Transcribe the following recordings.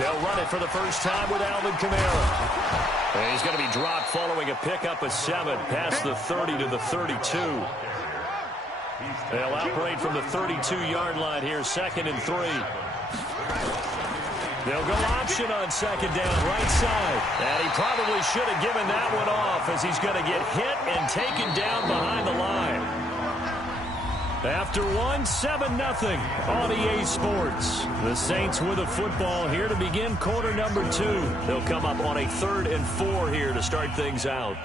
They'll run it for the first time with Alvin Kamara. And he's going to be dropped following a pickup of 7 past the 30 to the 32. They'll operate from the 32-yard line here, 2nd and 3. They'll go option on 2nd down, right side. And he probably should have given that one off as he's going to get hit and taken down behind the line. After 7-0 on EA Sports. The Saints with a football here to begin quarter number 2. They'll come up on a 3rd and 4 here to start things out.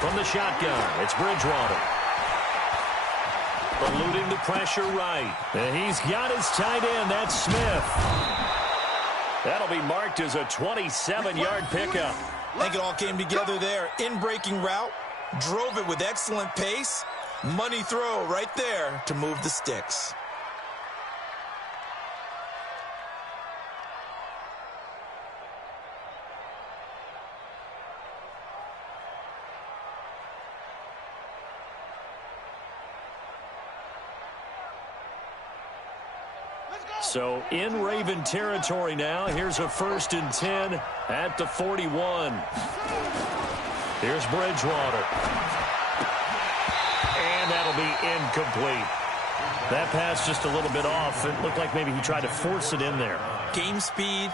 From the shotgun, it's Bridgewater. Eluding the pressure right. And he's got his tight end. That's Smith. That'll be marked as a 27-yard pickup. I think it all came together there. In-breaking route. Drove it with excellent pace. Money throw right there to move the sticks. So in Raven territory now. Here's a 1st and 10 at the 41. Here's Bridgewater. And that'll be incomplete. That pass just a little bit off. It looked like maybe he tried to force it in there. Game speed,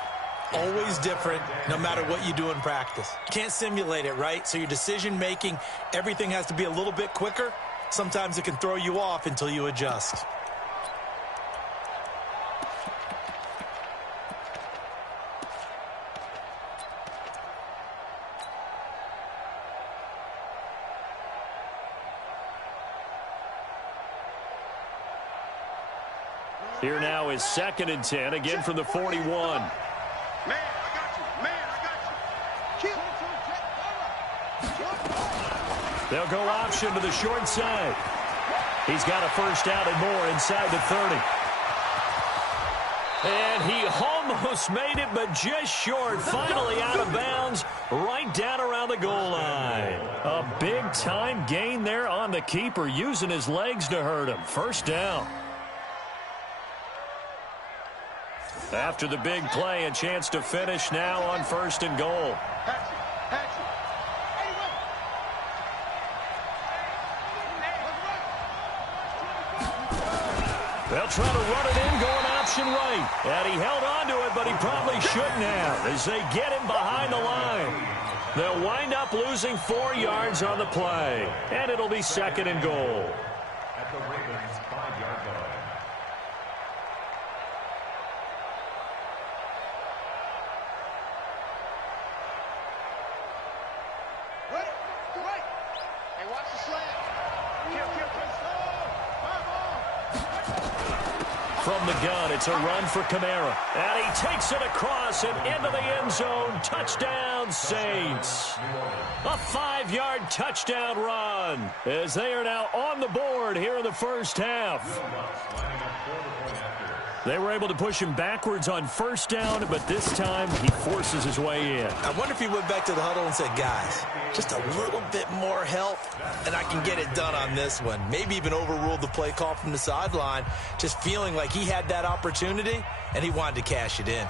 always different, no matter what you do in practice. Can't simulate it, right? So your decision-making, everything has to be a little bit quicker. Sometimes it can throw you off until you adjust. Here now is 2nd and 10, again from the 41. Man, I got you. Man, I got you. They'll go option to the short side. He's got a 1st down and more inside the 30. And he almost made it, but just short. Finally out of bounds, right down around the goal line. A big-time gain there on the keeper, using his legs to hurt him. 1st down. After the big play, a chance to finish now on 1st and goal. They'll try to run it in, going option right. And he held on to it, but he probably shouldn't have as they get him behind the line. They'll wind up losing 4 yards on the play. And it'll be 2nd and goal. At the Ravens' 5-yard line. From the gun, it's a run for Kamara. And he takes it across and into the end zone. Touchdown, Saints. A 5-yard touchdown run as they are now on the board here in the 1st half. They were able to push him backwards on 1st down, but this time he forces his way in. I wonder if he went back to the huddle and said, guys, just a little bit more help, and I can get it done on this one. Maybe even overruled the play call from the sideline, just feeling like he had that opportunity, and he wanted to cash it in.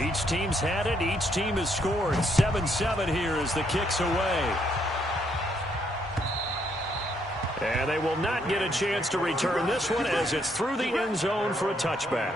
Each team's had it. Each team has scored. 7-7 here as the kick's away. And they will not get a chance to return this one as it's through the end zone for a touchback.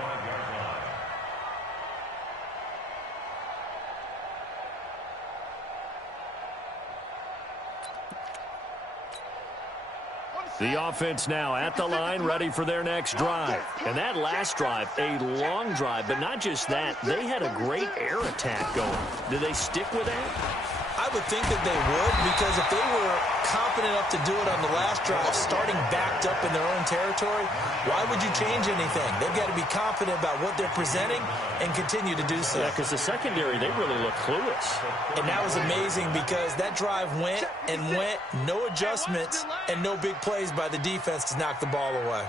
The offense now at the line, ready for their next drive. And that last drive, a long drive, but not just that. They had a great air attack going. Do they stick with that? I would think that they would, because if they were confident enough to do it on the last drive, starting backed up in their own territory, why would you change anything? They've got to be confident about what they're presenting and continue to do so. Yeah, because the secondary, they really look clueless. And that was amazing because that drive went and went, no adjustments, and no big plays by the defense to knock the ball away.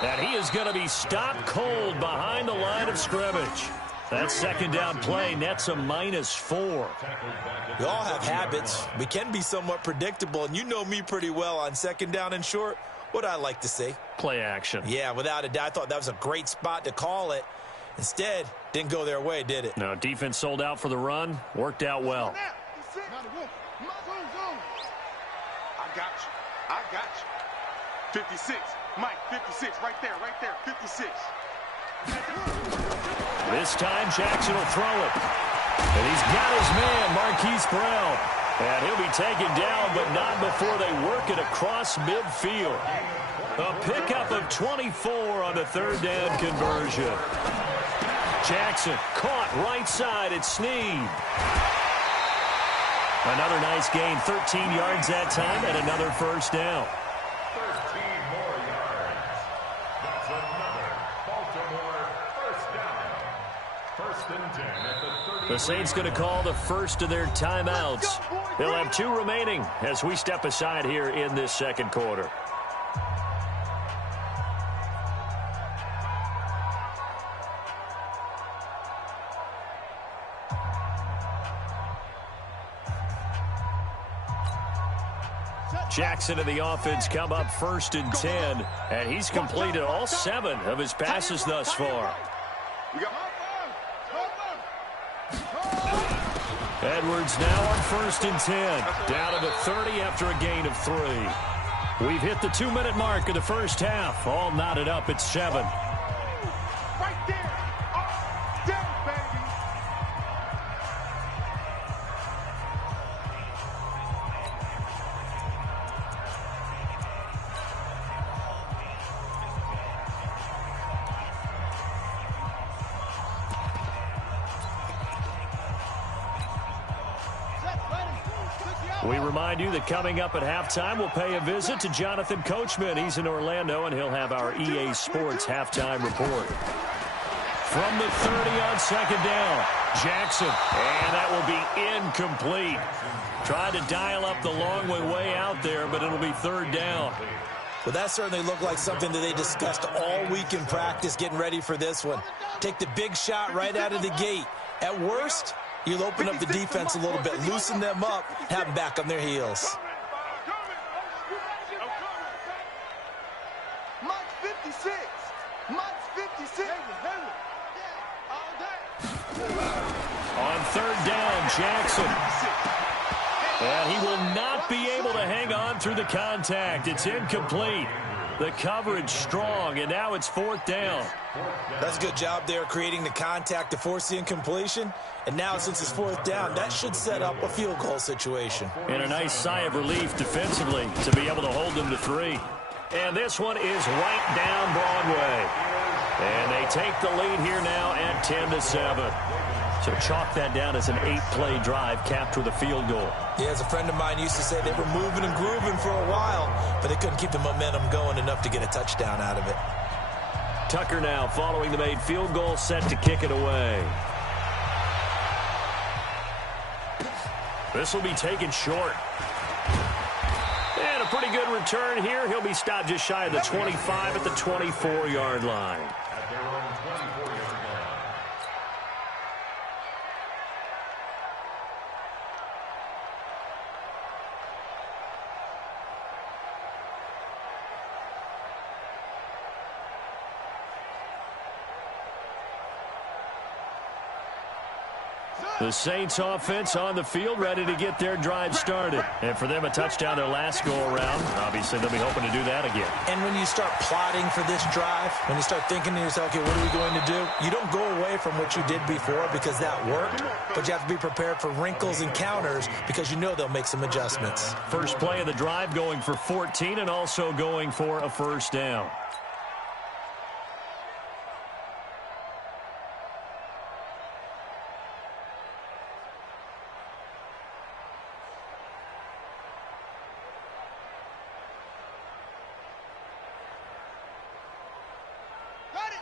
And he is going to be stopped cold behind the line of scrimmage. That second down play nets a -4. We all have habits. We can be somewhat predictable, and you know me pretty well on second down and short. What I like to see. Play action. Yeah, without a doubt. I thought that was a great spot to call it. Instead, didn't go their way, did it? No, defense sold out for the run. Worked out well. I got you. I got you. 56. Mike, 56. Right there, 56. This time, Jackson will throw it. And he's got his man, Marquise Brown. And he'll be taken down, but not before they work it across midfield. A pickup of 24 on the third down conversion. Jackson caught right side at Snead. Another nice gain, 13 yards that time, and another first down. 13 more yards. That's another Baltimore first down. First and 10 at the 30. The Saints going to call the first of their timeouts. They'll have 2 remaining as we step aside here in this second quarter. Jackson and the offense come up first and 10, and he's completed all 7 of his passes thus far. Edwards now on first and 10, down to the 30 after a gain of 3. We've hit the 2-minute mark of the first half, all knotted up at 7. Right there. Oh, damn, baby. We remind you that coming up at halftime, we'll pay a visit to Jonathan Coachman. He's in Orlando, and he'll have our EA Sports halftime report. From the 30 on second down, Jackson, and that will be incomplete. Tried to dial up the long way out there, but it'll be third down. Well, that certainly looked like something that they discussed all week in practice getting ready for this one. Take the big shot right out of the gate. At worst, you'll open up the defense a little bit, loosen them up, have them back on their heels. Mike's 56. Mike's 56. On third down, Jackson. And he will not be able to hang on through the contact. It's incomplete. The coverage strong, and now it's fourth down. That's a good job there creating the contact to force the incompletion. And now, since it's fourth down, that should set up a field goal situation. And a nice sigh of relief defensively to be able to hold them to 3. And this one is right down Broadway. And they take the lead here now at 10-7. So chalk that down as an 8-play drive capped with a field goal. Yeah, as a friend of mine used to say, they were moving and grooving for a while, but they couldn't keep the momentum going enough to get a touchdown out of it. Tucker now following the made field goal, set to kick it away. This will be taken short. And a pretty good return here. He'll be stopped just shy of the 25 at the 24-yard line. At their own 24-yard line. The Saints offense on the field, ready to get their drive started. And for them, a touchdown their last go-around. Obviously, they'll be hoping to do that again. And when you start plotting for this drive, when you start thinking to yourself, okay, what are we going to do? You don't go away from what you did before because that worked, but you have to be prepared for wrinkles and counters because you know they'll make some adjustments. First play of the drive going for 14 and also going for a first down.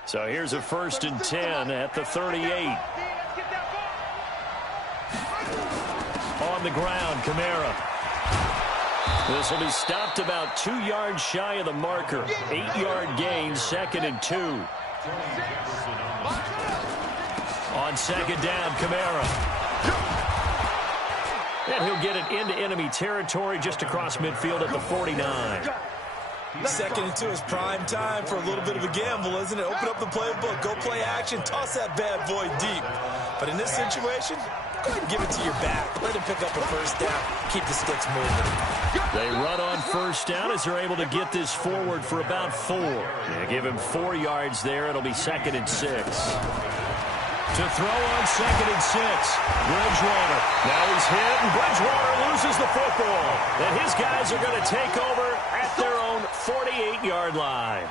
So here's a 1st and 10 at the 38. On the ground, Kamara. This will be stopped about 2 yards shy of the marker. 8-yard gain, 2nd and 2. On 2nd down, Kamara. And he'll get it into enemy territory just across midfield at the 49. 2nd and 2 is prime time for a little bit of a gamble, isn't it? Open up the playbook, go play action, toss that bad boy deep. But in this situation, go ahead and give it to your back. Let him pick up a first down. Keep the sticks moving. They run on first down as they're able to get this forward for about 4. Give him 4 yards there. It'll be 2nd and 6. To throw on 2nd and 6. Bridgewater. Now he's hit, and Bridgewater loses the football. And his guys are going to take over at their own 48-yard line.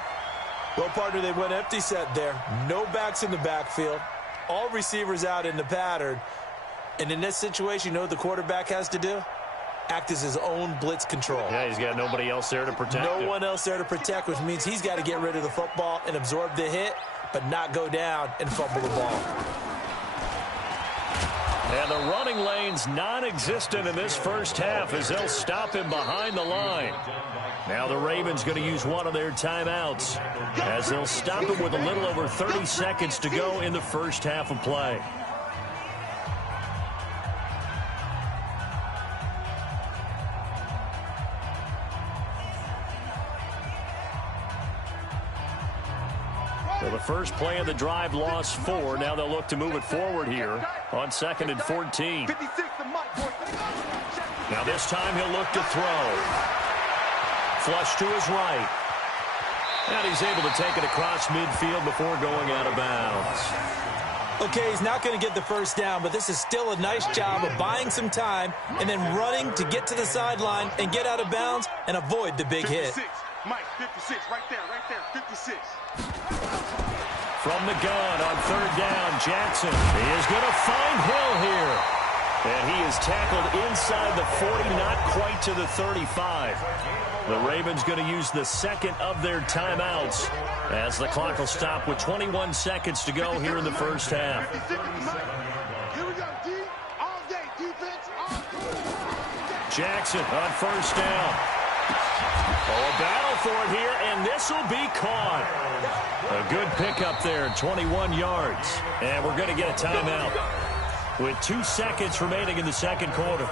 Well, partner, they went empty set there. No backs in the backfield. All receivers out in the pattern. And in this situation, you know what the quarterback has to do? Act as his own blitz control. Yeah, he's got nobody else there to protect him. No one else there to protect, which means he's got to get rid of the football and absorb the hit, but not go down and fumble the ball. And the running lane's non-existent in this first half as they'll stop him behind the line. Now the Ravens going to use one of their timeouts as they'll stop him with a little over 30 seconds to go in the first half of play. So the first play of the drive lost 4. Now they'll look to move it forward here on 2nd and 14. Now this time he'll look to throw. Flush to his right. And he's able to take it across midfield before going out of bounds. Okay, he's not going to get the first down, but this is still a nice job of buying some time and then running to get to the sideline and get out of bounds and avoid the big hit. Mike, 56, right there, 56. From the gun on 3rd down, Jackson. He is going to find Hill here. And he is tackled inside the 40, not quite to the 35. The Ravens going to use the 2nd of their timeouts as the clock will stop with 21 seconds to go here in the first half. Here we go, D. All day, defense. All day. Jackson on 1st down. Oh, a battle for it here, and this will be caught. A good pickup there, 21 yards. And we're going to get a timeout with 2 seconds remaining in the second quarter.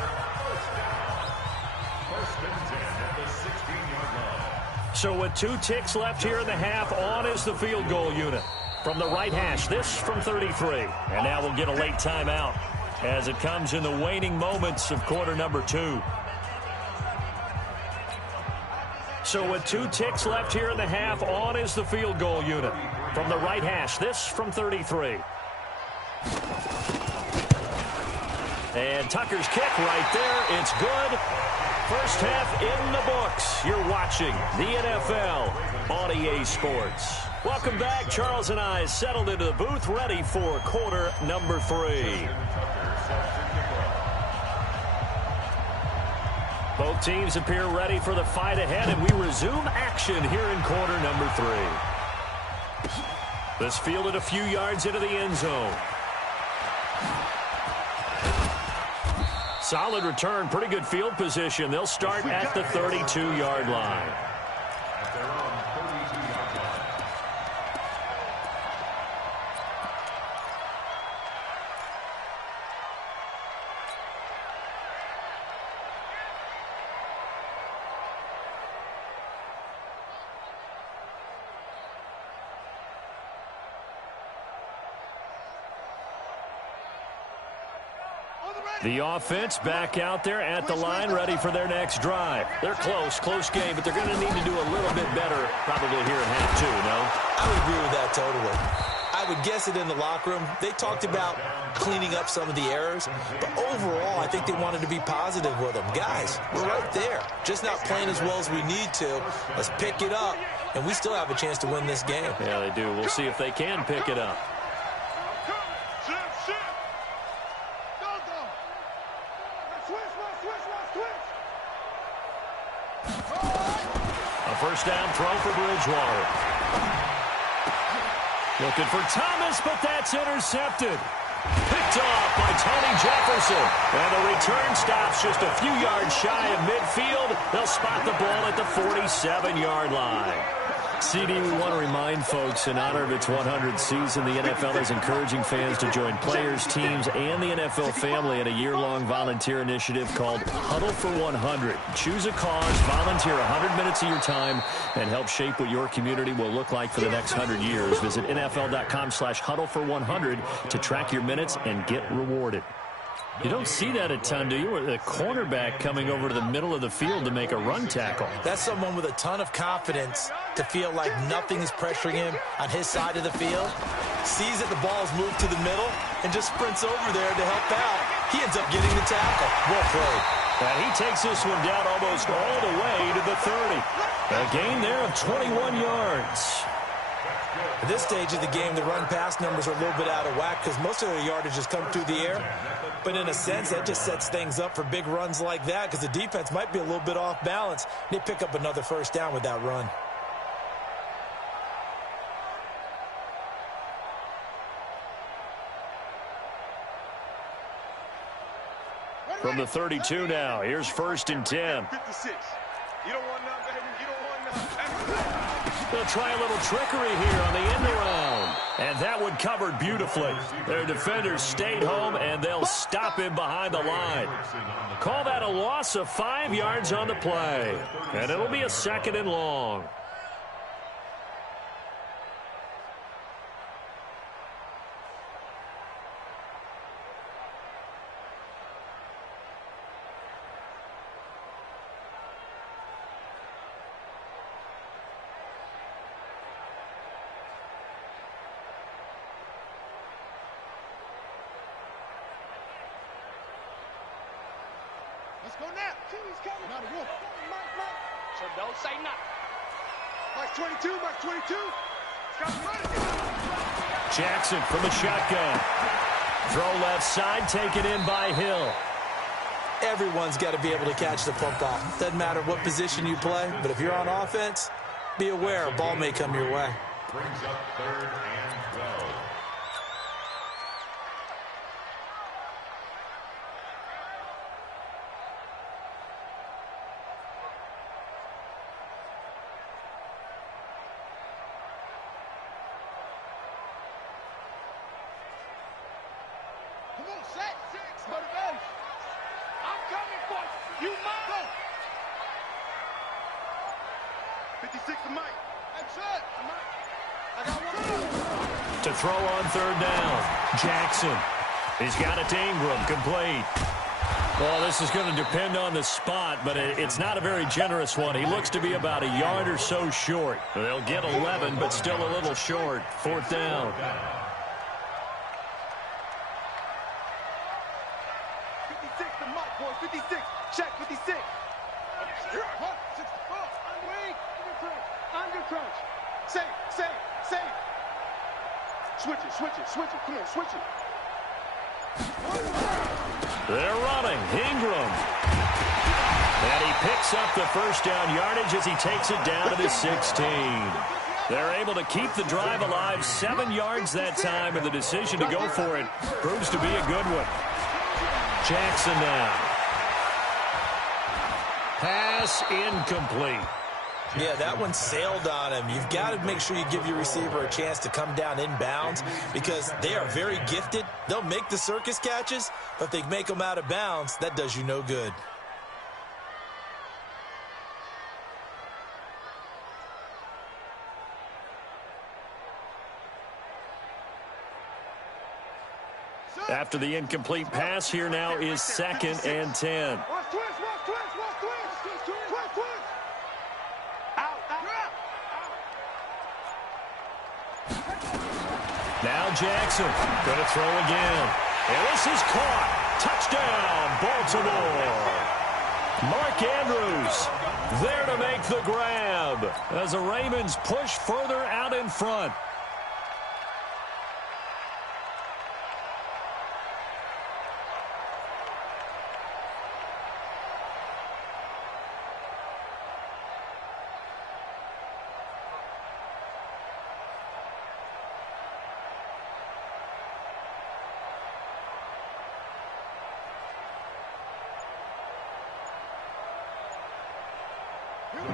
So with 2 ticks left here in the half, on is the field goal unit. From the right hash, this from 33. And now we'll get a late timeout as it comes in the waning moments of quarter number 2. So with 2 ticks left here in the half, on is the field goal unit. From the right hash, this from 33. And Tucker's kick right there. It's good. First half in the books. You're watching the NFL on EA Sports. Welcome back. Charles and I settled into the booth, ready for quarter number 3. Both teams appear ready for the fight ahead, and we resume action here in quarter number 3. This fielded a few yards into the end zone. Solid return, pretty good field position. They'll start at the 32-yard line. The offense back out there at the line, ready for their next drive. They're close game, but they're going to need to do a little bit better probably here at half two, no? I would agree with that totally. I would guess it in the locker room. They talked about cleaning up some of the errors, but overall, I think they wanted to be positive with them. Guys, we're right there. Just not playing as well as we need to. Let's pick it up, and we still have a chance to win this game. Yeah, they do. We'll see if they can pick it up. A first down throw for Bridgewater. Looking for Thomas, but that's intercepted. Picked off by Tony Jefferson. And the return stops just a few yards shy of midfield. They'll spot the ball at the 47-yard line. CD, we want to remind folks, in honor of its 100th season, the NFL is encouraging fans to join players, teams, and the NFL family in a year-long volunteer initiative called Huddle for 100. Choose a cause, volunteer 100 minutes of your time, and help shape what your community will look like for the next 100 years. Visit NFL.com/huddle for 100 to track your minutes and get rewarded. You don't see that a ton, do you? A cornerback coming over to the middle of the field to make a run tackle. That's someone with a ton of confidence to feel like nothing is pressuring him on his side of the field. Sees that the ball's moved to the middle and just sprints over there to help out. He ends up getting the tackle. Well played. And he takes this one down almost all the way to the 30. A gain there of 21 yards. At this stage of the game, the run-pass numbers are a little bit out of whack because most of their yardage has come through the air. But in a sense, that just sets things up for big runs like that because the defense might be a little bit off balance. They pick up another first down with that run. From the 32 now, here's 1st and 10. 56. You don't want none, baby. You don't want none. They'll try a little trickery here on the end around. And that one covered beautifully. Their defenders stayed home, and they'll stop him behind the line. Call that a loss of 5 yards on the play. And it'll be a 2nd and long. Let's go now. Kimmy's coming. Not a wolf. Mike. So don't say nothing. Mike 22, Mike 22. Got running. Jackson from the shotgun. Throw left side, taken in by Hill. Everyone's got to be able to catch the football. Doesn't matter what position you play, but if you're on offense, be aware a ball may come your way. Brings up 3rd and 12. Come on, set. Motivation. I'm coming for you. You might go. 56 to Mike. That's it. I got one. To throw on 3rd down. Jackson. He's got it to Ingram. Complete. Well, this is going to depend on the spot, but it's not a very generous one. He looks to be about a yard or so short. They'll get 11, but still a little short. 4th down. 56 to Mike, boy. 56. Check 56. Under crunch. Safe. Switch it. Come on, switch it. They're running. Ingram. And he picks up the first down yardage as he takes it down to the 16. They're able to keep the drive alive. 7 yards that time, and the decision to go for it proves to be a good one. Jackson now. Pass incomplete. Yeah, that one sailed on him. You've got to make sure you give your receiver a chance to come down inbounds because they are very gifted. They'll make the circus catches, but if they make them out of bounds, that does you no good. After the incomplete pass, here now is 2nd and 10. Now Jackson going to throw again. And this is caught. Touchdown, Baltimore. Mark Andrews there to make the grab as the Ravens push further out in front.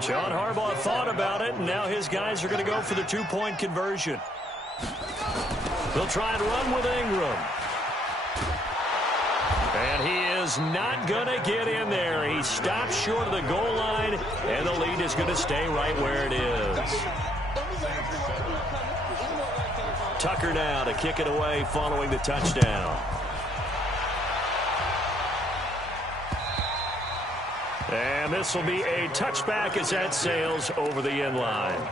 John Harbaugh thought about it, and now his guys are going to go for the two-point conversion. They'll try and run with Ingram. And he is not going to get in there. He stops short of the goal line, and the lead is going to stay right where it is. Tucker now to kick it away following the touchdown. And this will be a touchback as that sails over the end line.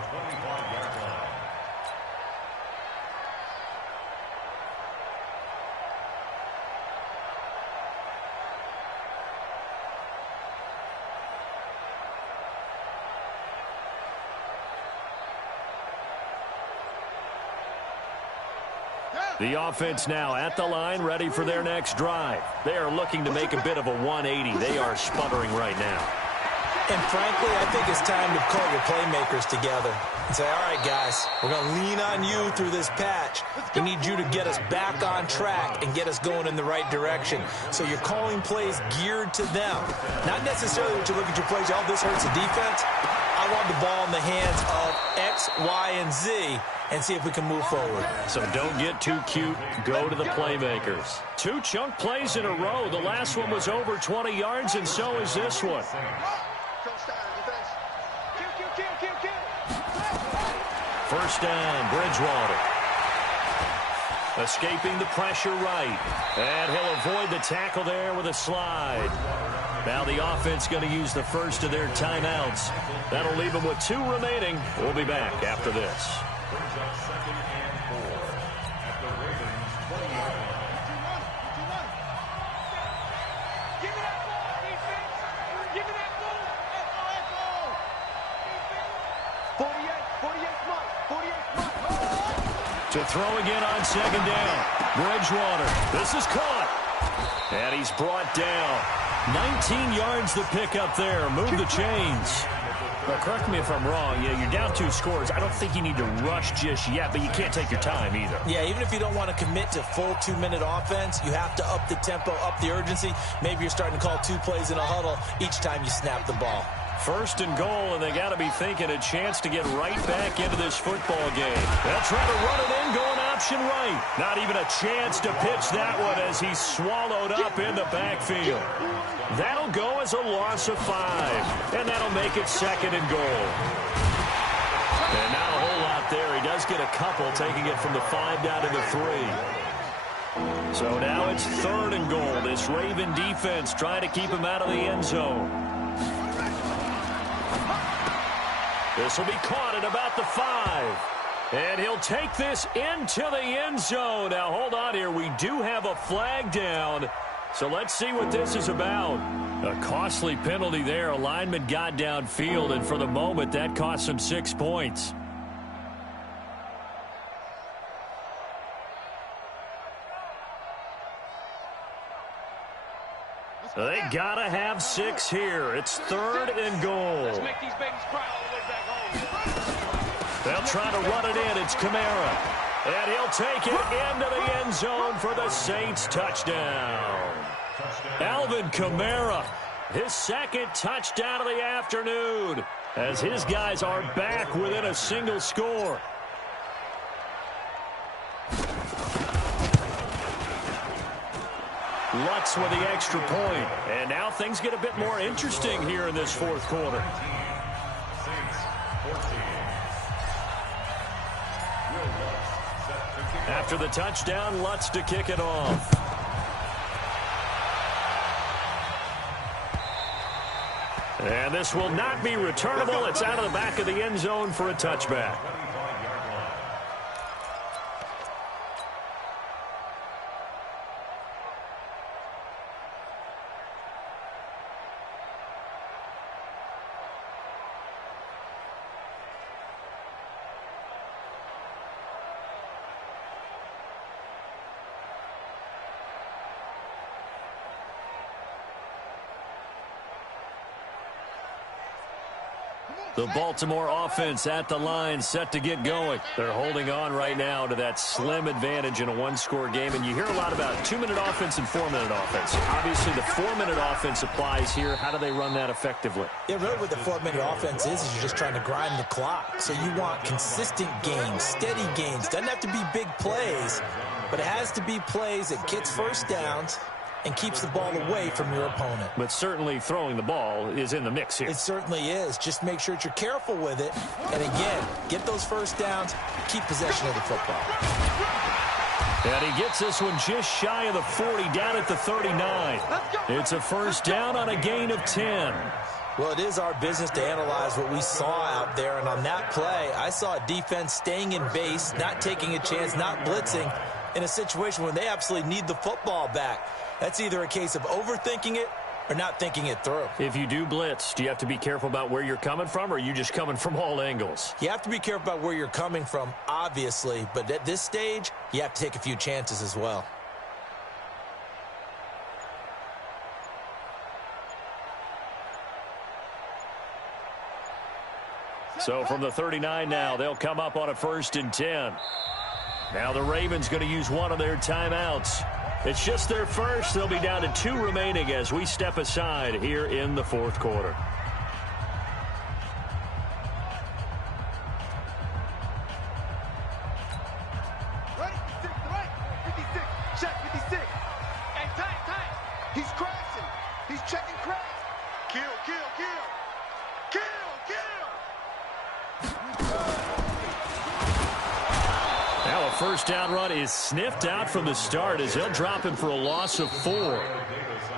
The offense now at the line, ready for their next drive. They are looking to make a bit of a 180. They are sputtering right now. And frankly, I think it's time to call your playmakers together and say, all right, guys, we're going to lean on you through this patch. We need you to get us back on track and get us going in the right direction. So you're calling plays geared to them. Not necessarily what you look at your plays, oh, this hurts the defense. I want the ball in the hands of X, Y, and Z and see if we can move forward. So don't get too cute. Go to the playmakers. 2 chunk plays in a row. The last one was over 20 yards, and so is this one. First down, Bridgewater. Escaping the pressure right. And he'll avoid the tackle there with a slide. Now the offense going to use the first of their timeouts. That'll leave them with 2 remaining. We'll be back after this. Brings up 2nd and 4 at the Ravens 20-yard line. Give me that ball, defense. Give me that ball. Echo. 48 months. 48 months. To throw again on 2nd down. Bridgewater. This is caught. And he's brought down. 19 yards to pick up there. Move the chains. Well, correct me if I'm wrong. Yeah, you're down 2 scores. I don't think you need to rush just yet, but you can't take your time either. Yeah, even if you don't want to commit to full 2-minute offense, you have to up the tempo, up the urgency. Maybe you're starting to call 2 plays in a huddle each time you snap the ball. First and goal, and they got to be thinking a chance to get right back into this football game. They'll try to run it in, going option right. Not even a chance to pitch that one as he's swallowed up in the backfield. That'll go as a loss of 5, and that'll make it 2nd and goal. And not a whole lot there. He does get a couple, taking it from the 5 down to the 3. So now it's 3rd and goal. This Raven defense trying to keep him out of the end zone. This will be caught at about the 5. And he'll take this into the end zone. Now, hold on here. We do have a flag down. So let's see what this is about. A costly penalty there. A lineman got downfield, and for the moment, that cost him 6 points. They gotta have 6 here. It's 3rd and goal. Let's make these babies cry all the way back home. They'll try to run it in. It's Kamara. And he'll take it into the end zone for the Saints touchdown. Alvin Kamara, his 2nd touchdown of the afternoon, as his guys are back within a single score. Lutz with the extra point. And now things get a bit more interesting here in this 4th quarter. After the touchdown, Lutz to kick it off. And this will not be returnable. It's out of the back of the end zone for a touchback. The Baltimore offense at the line, set to get going. They're holding on right now to that slim advantage in a one-score game. And you hear a lot about 2-minute offense and 4-minute offense. Obviously, the 4-minute offense applies here. How do they run that effectively? Yeah, really what the 4-minute offense is you're just trying to grind the clock. So you want consistent gains, steady gains. Doesn't have to be big plays, but it has to be plays that gets first downs and keeps the ball away from your opponent. But certainly throwing the ball is in the mix here. It certainly is. Just make sure that you're careful with it. And again, get those first downs, keep possession of the football. And he gets this one just shy of the 40, down at the 39. It's a first down on a gain of 10. Well, it is our business to analyze what we saw out there. And on that play, I saw a defense staying in base, not taking a chance, not blitzing, in a situation when they absolutely need the football back. That's either a case of overthinking it or not thinking it through. If you do blitz, do you have to be careful about where you're coming from, or are you just coming from all angles? You have to be careful about where you're coming from, obviously. But at this stage, you have to take a few chances as well. So from the 39 now, they'll come up on a 1st and 10. Now the Ravens going to use one of their timeouts. It's just their first. They'll be down to 2 remaining as we step aside here in the 4th quarter. Ready? 56. Check 56. Hey, tight. He's crashing. He's checking crash. Kill. Now a first down run is sniffed out from the start as they'll drop him for a loss of 4.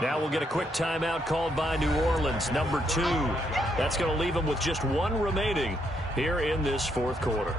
Now we'll get a quick timeout called by New Orleans, number 2. That's going to leave them with just 1 remaining here in this 4th quarter.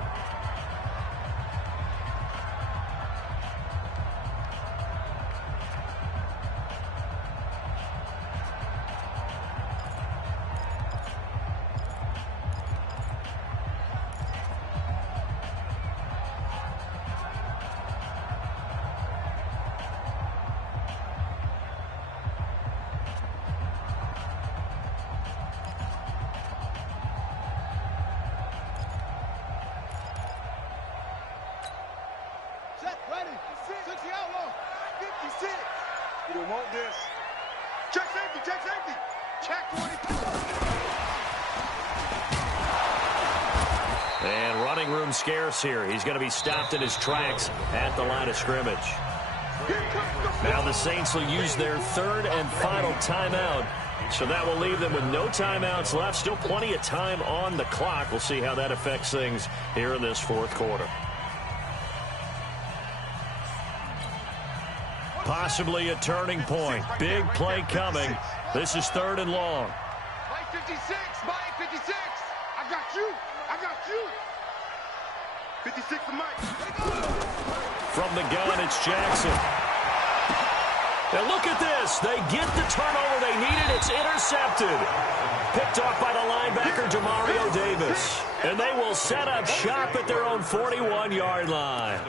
You don't want this. Check safety. Check 22. And running room scarce here. He's going to be stopped in his tracks at the line of scrimmage. Now the Saints will use their 3rd and final timeout. So that will leave them with no timeouts left. Still plenty of time on the clock. We'll see how that affects things here in this 4th quarter. Possibly a turning point. Big play coming. This is 3rd and long. Mike 56. I got you. 56 to Mike. From the gun, it's Jackson. Now look at this. They get the turnover they needed. It's intercepted. Picked off by the linebacker, Demario Davis. And they will set up shop at their own 41-yard line.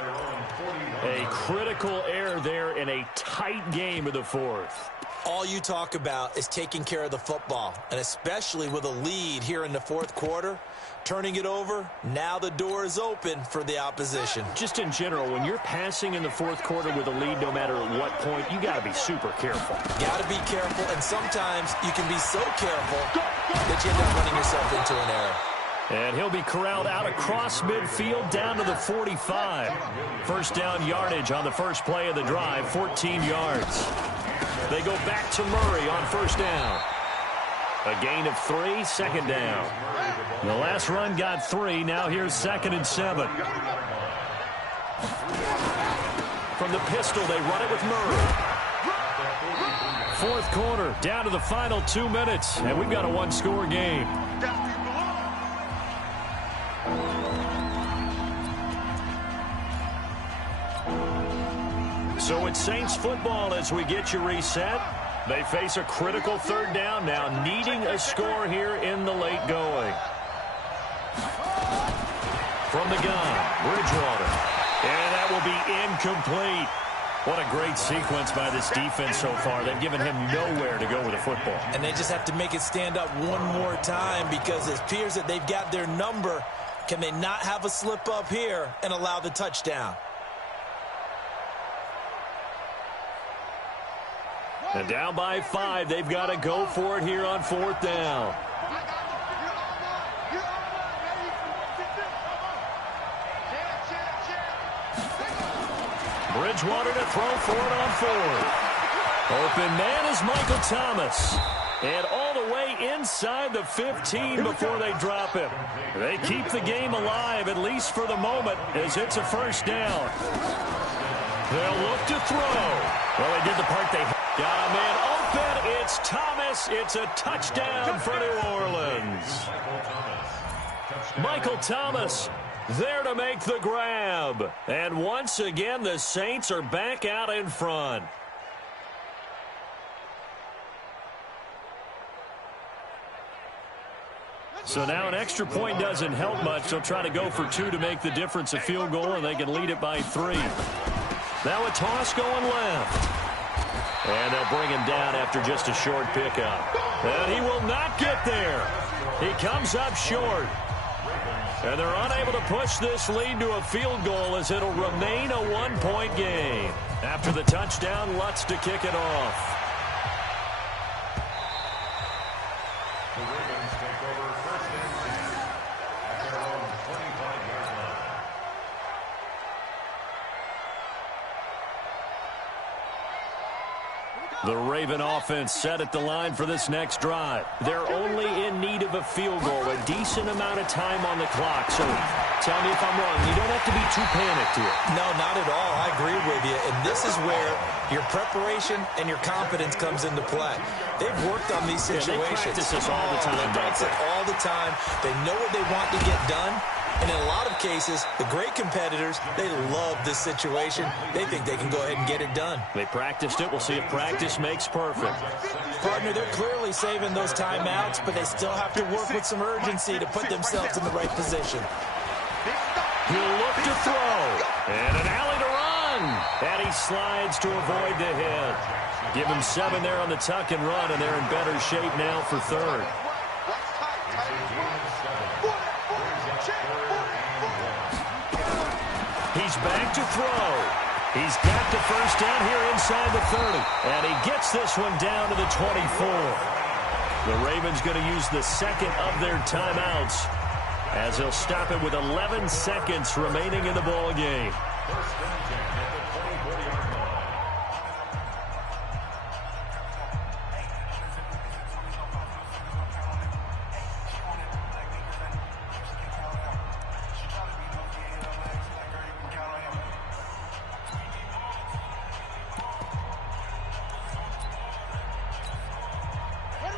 A critical error there in a tight game of the 4th. All you talk about is taking care of the football, and especially with a lead here in the 4th quarter, turning it over, now the door is open for the opposition. Just in general, when you're passing in the 4th quarter with a lead, no matter at what point, you got to be super careful. Got to be careful, and sometimes you can be so careful that you end up running yourself into an error. And he'll be corralled out across midfield down to the 45. First down yardage on the first play of the drive, 14 yards. They go back to Murray on first down. A gain of 3, 2nd down. The last run got 3. Now here's 2nd and 7. From the pistol, they run it with Murray. fourth quarter, down to the final 2 minutes, and we've got a one-score game. So it's Saints football as we get you reset. They face a critical third down now, needing a score here in the late going. From the gun, Bridgewater. And that will be incomplete. What a great sequence by this defense so far. They've given him nowhere to go with the football. And they just have to make it stand up one more time because it appears that they've got their number. Can they not have a slip up here and allow the touchdown? And down by 5, they've got to go for it here on fourth down. Bridgewater to throw for it on fourth. Open man is Michael Thomas. And all the way inside the 15 before they drop him. They keep the game alive, at least for the moment, as it's a first down. They'll look to throw. Well, they did the part they got a man open. It's Thomas. It's a touchdown for New Orleans. Michael Thomas there to make the grab. And once again, the Saints are back out in front. So now an extra point doesn't help much. They'll try to go for 2 to make the difference a field goal, and they can lead it by 3. Now a toss going left. And they'll bring him down after just a short pickup. And he will not get there. He comes up short. And they're unable to push this lead to a field goal as it'll remain a one-point game. After the touchdown, Lutz to kick it off. The Ravens take over first and 10 at their own 25-yard line. The Raven offense set at the line for this next drive. They're only in need of a field goal, a decent amount of time on the clock. So tell me if I'm wrong. You don't have to be too panicked here. No, not at all. I agree with you. And this is where your preparation and your confidence comes into play. They've worked on these situations. They practice this all the time. They practice it all the time. They know what they want to get done. And in a lot of cases, the great competitors, they love this situation. They think they can go ahead and get it done. They practiced it. We'll see if practice makes perfect. Partner, they're clearly saving those timeouts, but they still have to work with some urgency to put themselves in the right position. He'll look to throw. And an alley to run. And he slides to avoid the hit. Give him 7 there on the tuck and run, and they're in better shape now for third. He's back to throw. He's got the first down here inside the 30. And he gets this one down to the 24. The Ravens going to use the second of their timeouts as they'll stop it with 11 seconds remaining in the ball game. First and 10 at the 24-yard line.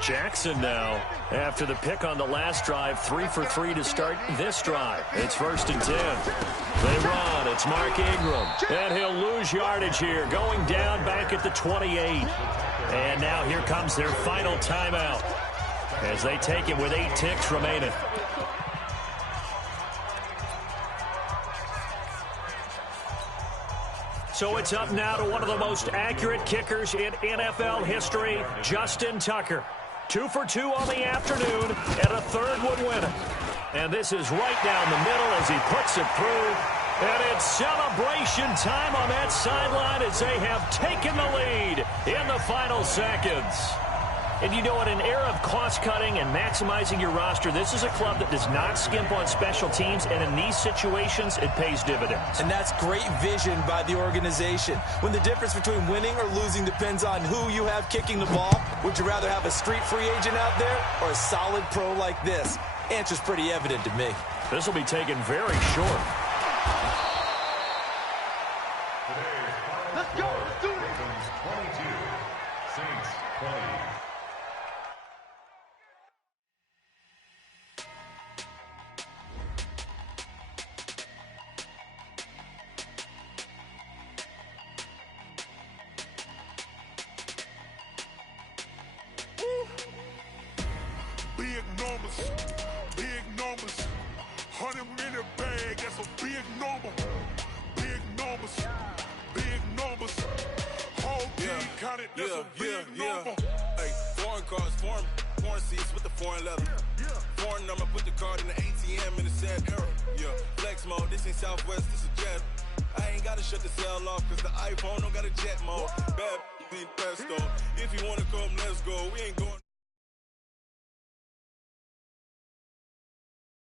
Jackson now, after the pick on the last drive, 3 for 3 to start this drive. It's first and 10. They run. It's Mark Ingram. And he'll lose yardage here, going down back at the 28. And now here comes their final timeout as they take it with 8 ticks remaining. So it's up now to one of the most accurate kickers in NFL history, Justin Tucker. 2 for 2 on the afternoon, and a third would win it. And this is right down the middle as he puts it through. And it's celebration time on that sideline as they have taken the lead in the final seconds. And you know, in an era of cost-cutting and maximizing your roster, this is a club that does not skimp on special teams, and in these situations, it pays dividends. And that's great vision by the organization. When the difference between winning or losing depends on who you have kicking the ball, would you rather have a street free agent out there or a solid pro like this? Answer's pretty evident to me. This will be taken very short. Let's go. Let's do it. Ravens 22, Saints 100 in the bag, that's a big number. Big numbers, big numbers. Whole team counted, that's a big number. Hey, foreign cars, foreign seats with the foreign leather. Foreign number, put the card in the ATM in the sad era. Yeah, flex mode, this ain't Southwest, this is Jet. I ain't gotta shut the cell off, cause the iPhone don't got a jet mode. Bad, be pesto. If you wanna come, let's go. We ain't going.